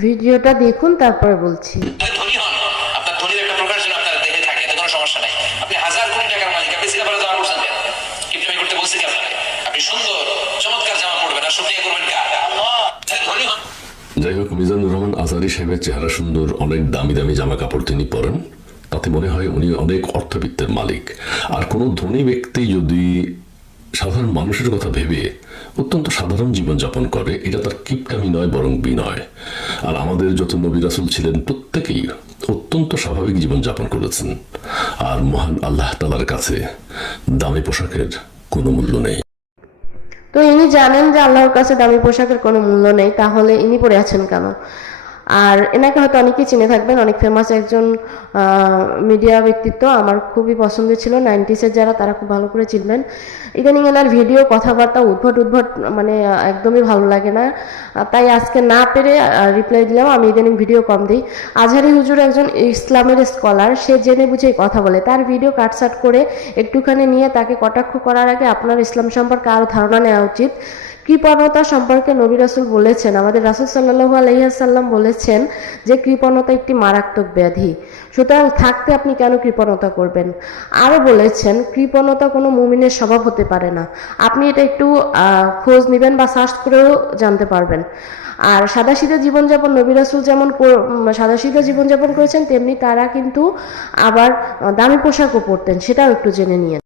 ভিডিওটা দেখুন, তারপরে বলছি। ধনী হন, আপনার ধনীর একটা প্রকাশ যেন আপনার দেহে থাকে, এতে কোনো সমস্যা নাই। আপনি হাজার কোটি টাকার মালিক, আপনি সিনেমারে জামা পড়ছেন কেন? কিপটামি করতে বলছি কি আপনাকে? আপনি সুন্দর চমৎকার জামা পড়বেন আর শুকরিয়া করবেন কার? আল্লাহ। ধনী হন। যাই হোক, মিজানুর রহমান আজহারী সাহেবের চেহারা সুন্দর, অনেক দামি দামি জামা কাপড় তিনি পরেন, তাতে মনে হয় উনি অনেক অর্থবিত্তের মালিক। আর কোনো ধনী ব্যক্তি যদি সাধারণ মানুষের কথা ভেবে অত্যন্ত সাধারণ জীবনযাপন করে, এটা তার কিপটামি নয়, বরং বিনয়। আর আমাদের যত নবী রাসূল ছিলেন প্রত্যেকেই অত্যন্ত স্বাভাবিক জীবনযাপন করেছেন। আর মহান আল্লাহ তাআলার কাছে দামি পোশাকের কোনো মূল্য নেই। তো ইনি জানেন যে আল্লাহর কাছে দামি পোশাকের কোনো মূল্য নেই, তাহলে ইনি পরে আছেন কেন? আর এনাকে হয়তো অনেকেই চিনে থাকবেন, অনেক ফেমাস একজন মিডিয়া ব্যক্তিত্ব, আমার খুবই পছন্দের ছিল। 90s যারা, তারা খুব ভালো করে চিনবেন। ইদানিং এনার ভিডিও, কথাবার্তা উদ্ভট উদ্ভট, মানে একদমই ভালো লাগে না। তাই আজকে না পেরে রিপ্লাই দিলাম। আমি ইদানিং ভিডিও কম দিই। আজহারী হুজুর একজন ইসলামের স্কলার, সে জেনে বুঝেই কথা বলে। তার ভিডিও কাটসাট করে একটুখানি নিয়ে তাকে কটাক্ষ করার আগে আপনার ইসলাম সম্পর্কে আরও ধারণা নেওয়া উচিত। কৃপণতা সম্পর্কে নবী রাসূল বলেছেন, আমাদের রাসূল সাল্লাল্লাহু আলাইহি ওয়াসাল্লাম বলেছেন যে কৃপণতা একটি মারাত্মক ব্যাধি। সুতরাং থাকতে আপনি কেন কৃপণতা করবেন? আরও বলেছেন কৃপণতা কোনো মুমিনের স্বভাব হতে পারে না। আপনি এটা একটু খোঁজ নেবেন বা সার্চ করেও জানতে পারবেন। আর সাদাসিধা জীবনযাপন, নবী রাসূল যেমন সাদাসিধা জীবনযাপন করেছেন, তেমনি তারা কিন্তু আবার দামি পোশাকও পরতেন, সেটাও একটু জেনে নিয়েন।